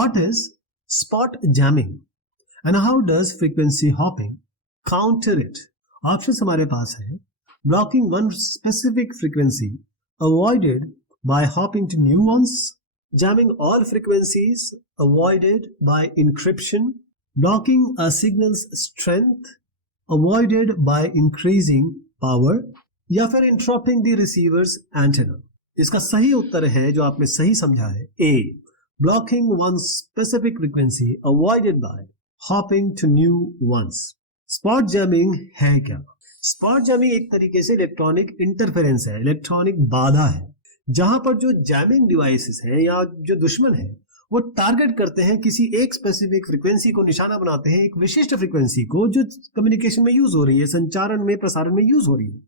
What is spot jamming and how does frequency hopping counter it? Options हमारे पास है blocking one specific frequency avoided by hopping to new ones, jamming all frequencies avoided by encryption, blocking a signal's strength avoided by increasing power, या फिर interrupting the receiver's antenna. इसका सही उत्तर है जो आपने सही समझा है A. Blocking one specific frequency avoided by hopping to new ones. Spot jamming है क्या? Spot jamming एक तरीके से इलेक्ट्रॉनिक इंटरफेरेंस है, इलेक्ट्रॉनिक बाधा है, जहां पर जो जैमिंग डिवाइसेस हैं या जो दुश्मन है वो टारगेट करते हैं किसी एक स्पेसिफिक फ्रीक्वेंसी को निशाना बनाते हैं, एक विशिष्ट फ्रीक्वेंसी को जो कम्युनिकेशन में यूज हो रही है, संचारण में, प्रसारण में यूज हो रही है।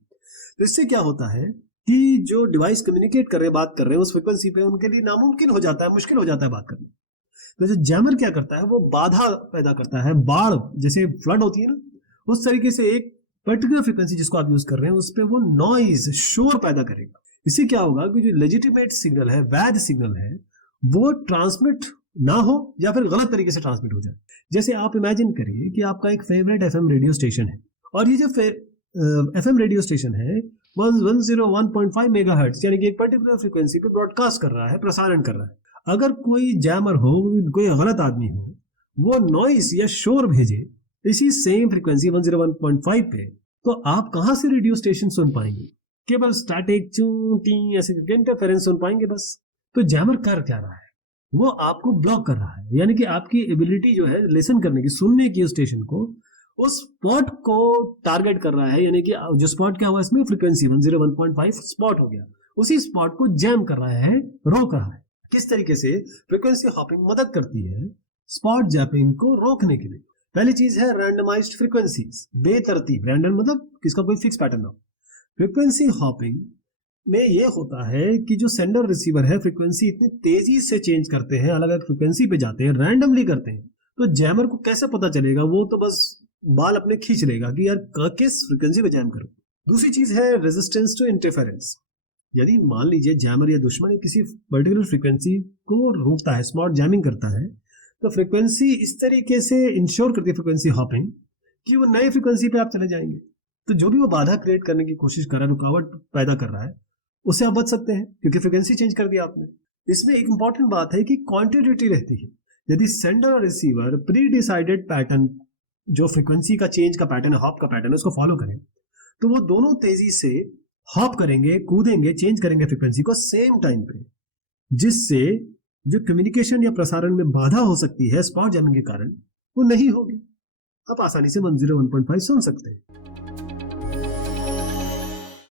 तो इससे क्या होता है कि जो डिवाइस कम्युनिकेट कर रहे हैं, बात कर रहे हैं उस फ्रीक्वेंसी पे, उनके लिए नामुमकिन हो जाता है, मुश्किल हो जाता है बात करना। तो जो जैमर क्या करता है वो बाधा पैदा करता है, बाढ़ जैसे फ्लड होती है ना, उस तरीके से एक पर्टिकुलर फ्रीक्वेंसी जिसको आप यूज कर रहे हैं उस पर वो नॉइज, शोर पैदा करेगा। इससे क्या होगा कि जो लेजिटिमेट सिग्नल है, वैध सिग्नल है, वो ट्रांसमिट ना हो या फिर गलत तरीके से ट्रांसमिट हो जाए। जैसे आप इमेजिन करिए कि आपका एक फेवरेट एफएम रेडियो स्टेशन है और ये जो एफएम रेडियो स्टेशन है 101.5 मेगाहर्ट्ज यानी कि एक पर्टिकुलर फ्रीक्वेंसी पे ब्रॉडकास्ट कर रहा है, प्रसारण कर रहा है। अगर कोई जैमर हो, कोई गलत आदमी हो, वो नॉइस या शोर भेजे इसी सेम फ्रीक्वेंसी 101.5 पे, तो आप कहां से रेडियो स्टेशन सुन पाएंगे? केवल स्टैटिक चूं टी ऐसे इंटरफेरेंस सुन पाएंगे बस। तो जैमर कर क्या रहा है? वो आपको ब्लॉक कर रहा है, यानी कि आपकी एबिलिटी जो है लिसन करने की, सुनने की स्टेशन को, उस स्पॉट को टारगेट कर रहा है। यानी कि जो स्पॉट क्या हुआ इसमें, फ्रीक्वेंसी 101.5 स्पॉट हो गया, उसी स्पॉट को जैम कर रहा है, रोक रहा है। किस तरीके से फ्रीक्वेंसी हॉपिंग मदद करती है स्पॉट जैपिंग को रोकने के लिए? पहली चीज है रैंडमाइज्ड फ्रीक्वेंसीज, बेतरतीब। रैंडम मतलब किसका कोई फिक्स पैटर्न हो। फ्रीक्वेंसी हॉपिंग में ये होता है कि जो सेंडर रिसीवर है फ्रीक्वेंसी इतनी तेजी से चेंज करते हैं, अलग अलग फ्रीक्वेंसी पे जाते हैं, रैंडमली करते हैं, तो जैमर को कैसे पता चलेगा? वो तो बस बाल अपने खींच लेगा कि यार किस फ्रीक्वेंसी पे जैम करूं। दूसरी चीज है रेजिस्टेंस टू इंटरफेरेंस। यदि मान लीजिए जैमर या दुश्मन किसी पर्टिकुलर फ्रीक्वेंसी को रोकता है, स्पॉट जैमिंग करता है, तो फ्रीक्वेंसी इस तरीके से इंश्योर करती है फ्रीक्वेंसी हॉपिंग कि वो नए फ्रीक्वेंसी पे आप चले जाएंगे। तो जो भी वो बाधा क्रिएट करने की कोशिश कर रहा है, रुकावट पैदा कर रहा है, उससे आप बच सकते हैं क्योंकि फ्रीक्वेंसी चेंज कर दिया आपने। इसमें एक इंपॉर्टेंट बात है कि क्वांटिटी रहती है। यदि सेंडर और रिसीवर प्री डिसाइडेड पैटर्न, जो फ्रीक्वेंसी का चेंज का पैटर्न है, हॉप का पैटर्न है, उसको फॉलो करें, तो वो दोनों तेजी से हॉप करेंगे, कूदेंगे, चेंज करेंगे फ्रीक्वेंसी को सेम टाइम पे, जिससे जो कम्युनिकेशन या प्रसारण में बाधा हो सकती है स्पॉट जैमिंग के कारण, वो नहीं होगी। आप आसानी से 101.5 सुन सकते हैं।